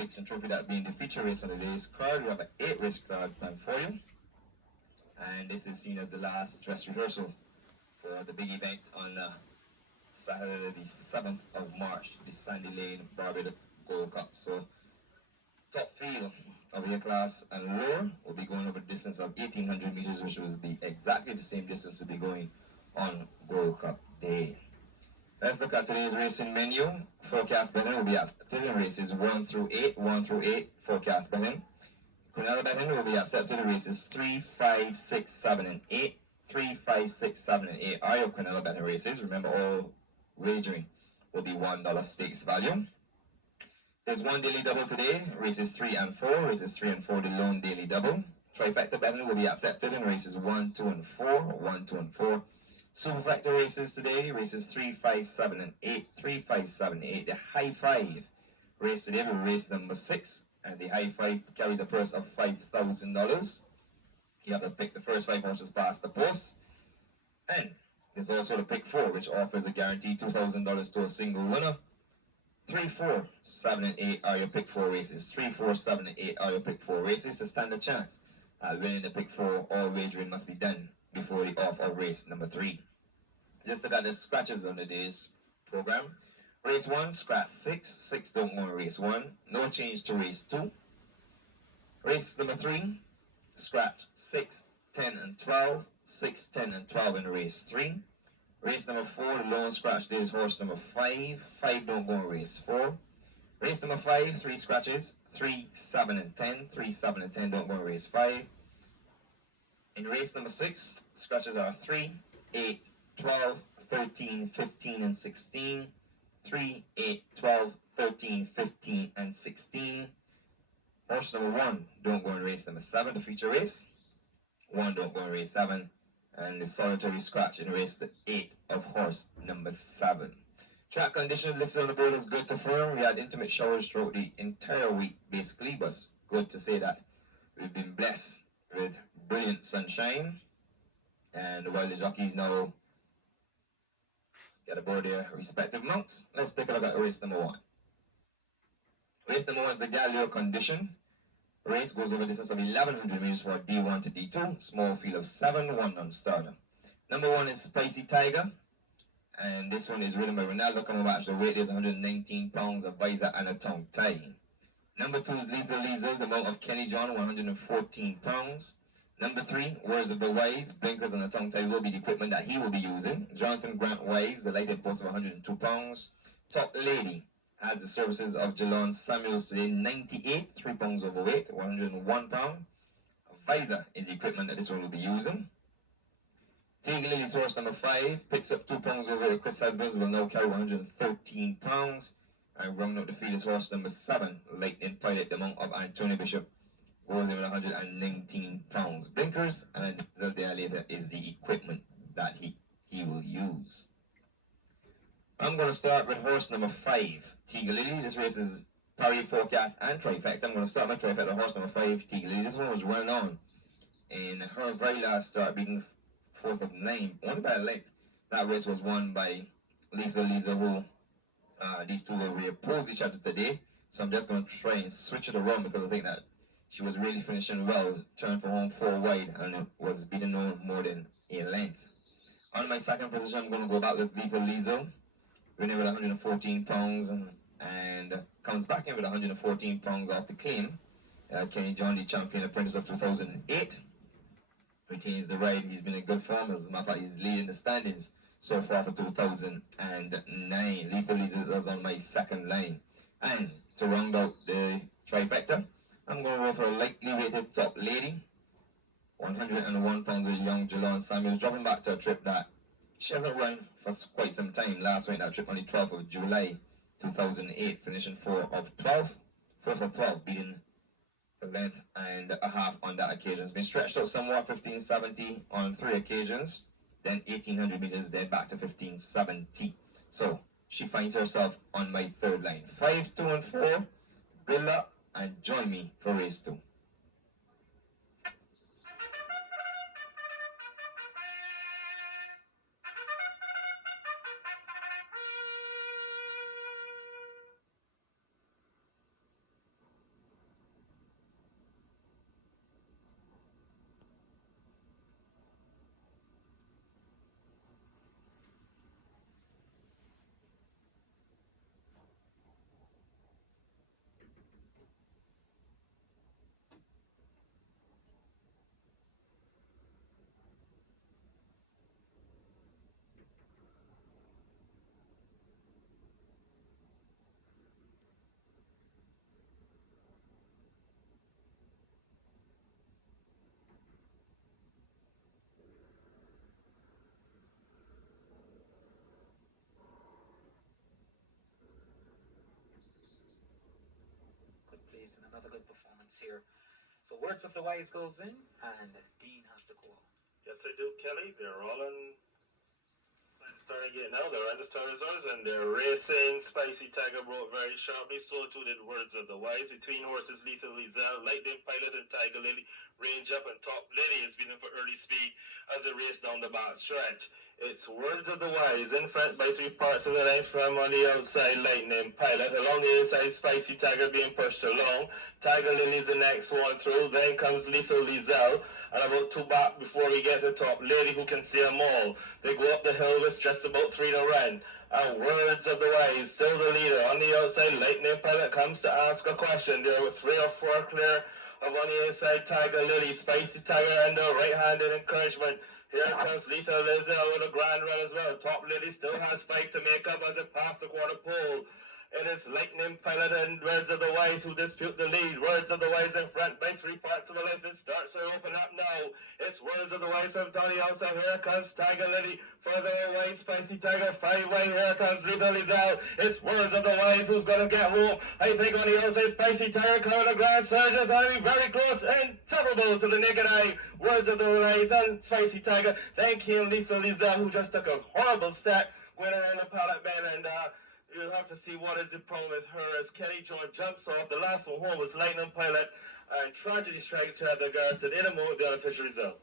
stakes and trophy, that being the feature race on the day's card. We have an 8-race card planned for you. And this is seen as the last dress rehearsal for the big event on Saturday the 7th of March, the Sandy Lane Barbados Gold Cup. So top field of your class and lower will be going over a distance of 1,800 meters, which will be exactly the same distance we'll be going on Gold Cup Day. Let's look at today's racing menu. Forecast betting will be accepted in races 1 through 8, forecast betting. Ronaldo betting will be accepted in races 3, 5, 6, 7, and 8. 3, 5, 6, 7, and 8 are your Ronaldo betting races. Remember, all wagering will be $1 stakes value. There's one daily double today, races 3 and 4. Races 3 and 4, the lone daily double. Trifecta betting will be accepted in races 1, 2, and 4. 1, 2, and 4. Superfecta races today, races 3, 5, 7, and 8. 3, 5, 7, 8. The high 5 race today will be race number 6. And the high 5 carries a purse of $5,000. You have to pick the first 5 horses past the post. And there's also the pick 4, which offers a guaranteed $2,000 to a single winner. 3, 4, 7, and 8 are your pick 4 races. 3, 4, 7, and 8 are your pick 4 races. To stand a chance at winning the pick 4, all wagering must be done before the off of race number 3. Just look at the scratches on the day's program. Race 1, scratch 6. 6 don't go in race 1. No change to race 2. Race number 3, scratch 6, 10, and 12. 6, 10, and 12 in race 3. Race number 4, the lone scratch there is horse number 5. 5 don't go in race 4. Race number 5, 3 scratches. 3, 7, and 10. 3, 7, and 10 don't go in race 5. In race number 6, scratches are 3, 8, 12, 13, 15, and 16. 3, 8, 12, 13, 15, and 16. Horse number 1 don't go in race number 7, the feature race. 1 don't go in race 7. And the solitary scratch in race 8 of horse number 7. Track conditions listed on the board is good to firm. We had intermittent showers throughout the entire week, basically, but good to say that we've been blessed with brilliant sunshine. And while the jockeys now get aboard their respective mounts, let's take a look at race number 1. Race number 1 is the Galileo condition. Race goes over a distance of 1,100 meters for D1 to D2. Small field of 7, 1 non-starter. Number 1 is Spicy Tiger. And this one is ridden by Ronaldo Cumberbatch. The weight is 119 pounds, a visor and a tongue tie. Number 2 is Lethal Liesel, the mount of Kenny John, 114 pounds. Number 3, Words of the Wise, blinkers and a tongue tie will be the equipment that he will be using. Jonathan Grant Wise, the lighted post of 102 pounds. Top Lady has the services of Jalon Samuels today, 98, 3 pounds overweight, 101 pounds. Visor is the equipment that this one will be using. Tiger Lily's horse number 5 picks up 2 pounds overweight. Chris Hasbers will now carry 113 pounds. And rounding out the field is horse number 7, Lightning Pilot, the mount of Anthony Bishop, goes in with 119 pounds. Blinkers and there later is the equipment that he will use. I'm going to start with horse number 5, Tiger Lily. This race is Parry, Forecast, and Trifecta. I'm going to start my Trifecta, horse number 5, Tiger Lily. This one was running on in her very last start, beating 4th of 9. Only by a length. That race was won by Lethal Lisa, who these two will reoppose each other today. So I'm just going to try and switch it around because I think that she was really finishing well. Turned for home 4 wide and was beaten on more than a length. On my second position, I'm going to go back with Lethal Lisa. Winning with 114 pounds and comes back in with 114 pounds off the claim. Kenny John, the champion apprentice of 2008, retains the ride. He's been in good form. As a matter of fact, he's leading the standings so far for 2009. Lethal Lisa is on my second line. And to round out the trifecta, I'm going to go for a lightly weighted Top Lady. 101 pounds with young Jalon Samuels, dropping back to a trip that she hasn't run for quite some time. Last ran that trip on the 12th of July 2008, finishing 4th of 12, beating a length and a half on that occasion. It's been stretched out somewhat, 1570 on 3 occasions, then 1800 meters, then back to 1570. So she finds herself on my third line. 5, 2, and 4. Good luck and join me for race 2. another good performance here. So Words of the Wise goes in, and Dean has the call. Yes, I do, Kelly. They're rolling. Starting getting out there, and the start results, and they're racing. Spicy Tiger broke very sharply. So too did Words of the Wise. Between horses, Lethal Lizelle, Lightning Pilot, and Tiger Lily range up, and Top Lily is beaten for early speed as they race down the back stretch. It's Words of the Wise in front by 3 parts of the line from on the outside, Lightning Pilot. Along the inside, Spicy Tiger being pushed along. Tiger Lily's the next one through. Then comes Lethal Lizelle. And about 2 back before we get to Top Lady, who can see them all. They go up the hill with just about 3 to run. And Words of the Wise, still the leader. On the outside, Lightning Pilot comes to ask a question. There with 3 or 4 clear of on the inside, Tiger Lily. Spicy Tiger under right-handed encouragement. Here comes Lethal Lizelle with a grand run as well. Top Lily still has 5 to make up as it passed the quarter pole. It is Lightning Pilot and Words of the Wise who dispute the lead. Words of the Wise in front by 3 parts of the length. It starts to open up now. It's Words of the Wise from Tony outside. Here comes Tiger Lily. Further away, Spicy Tiger. 5 wide. Here comes Lethal Lizelle. It's Words of the Wise who's going to get home. I think on the outside, Spicy Tiger coming to Grand Surge is very close and terrible to the naked eye. Words of the Wise and Spicy Tiger. Then came Lethal Lizelle, who just took a horrible step, went around the paddock bend, and you'll have to see what is the problem with her as Kelly John jumps off. The last one home was Lightning Pilot, and tragedy strikes her at the guards, and in a moment the unofficial result.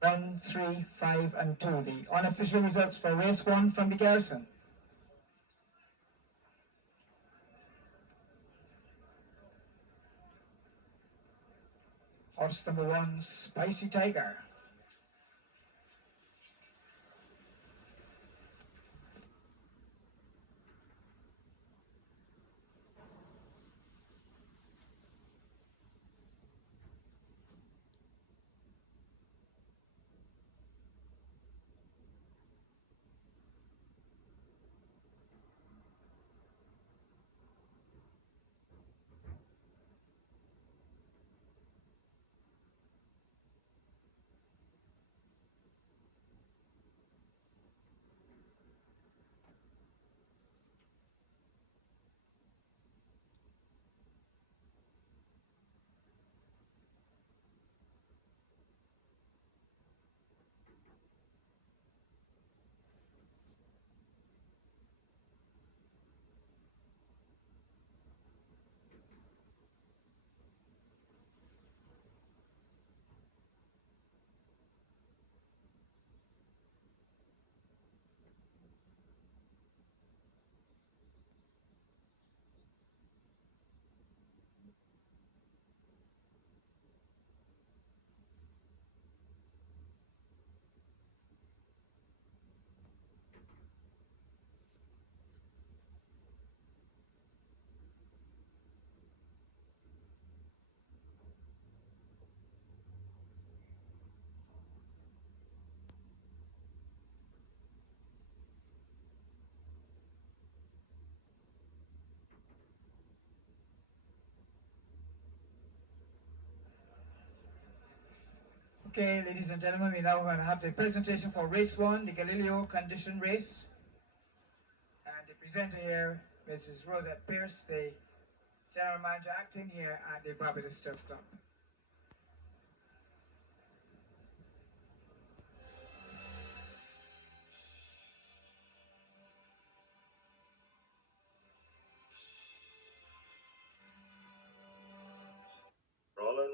One, 3, 5, and 2. The unofficial results for race 1 from the Garrison. Horse number 1, Spicy Tiger. Okay, ladies and gentlemen, we now going to have the presentation for race 1, the Galileo Condition Race. And the presenter here, Mrs. Rosette Pierce, the general manager acting here at the Barbados Turf Club. Rolling.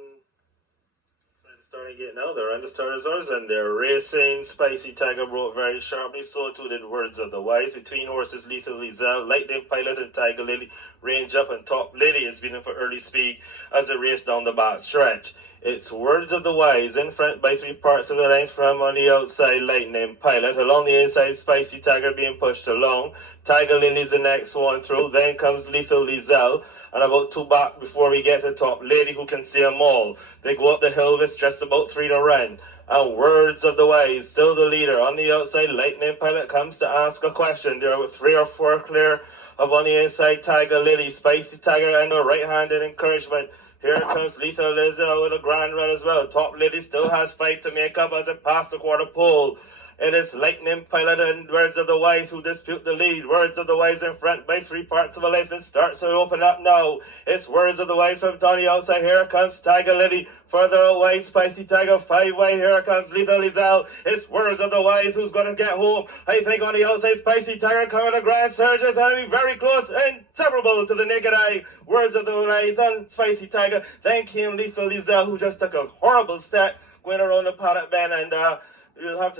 Starting getting out there, and the start results, and they're racing. Spicy Tiger broke very sharply. So too did Words of the Wise. Between horses, Lethal Lizelle, Lightning Pilot, and Tiger Lily range up, and Top Lady is beaten for early speed as they race down the back stretch. It's Words of the Wise in front by 3 parts of the line from on the outside, Lightning Pilot. Along the inside, Spicy Tiger being pushed along. Tiger Lily's the next one through. Then comes Lethal Lizelle. and about 2 back before we get to the top. Lady Who Can See 'Em All. They go up the hill with just about 3 to run. And Words of the Wise, still the leader. On the outside, Lightning Pilot comes to ask a question. There are 3 or 4 clear of on the inside, Tiger Lily, Spicy Tiger, and a right-handed encouragement. Here comes Lethal Lizzo with a grand run as well. Top Lady still has 5 to make up as it passed the quarter pole. It is Lightning Pilot and Words of the Wise who dispute the lead. Words of the Wise in front by 3 parts of a length. It starts to open up now. It's Words of the Wise from Tony outside. Here comes Tiger Lily. Further away, Spicy Tiger. 5 wide. Here comes Lethal Lizelle. It's Words of the Wise who's going to get home. I think on the outside, Spicy Tiger coming to Grand Surge is going to be very close and inseparable to the naked eye. Words of the Wise on Spicy Tiger. Then came Lethal Lizelle, who just took a horrible step going around the paddock bend, and you'll have to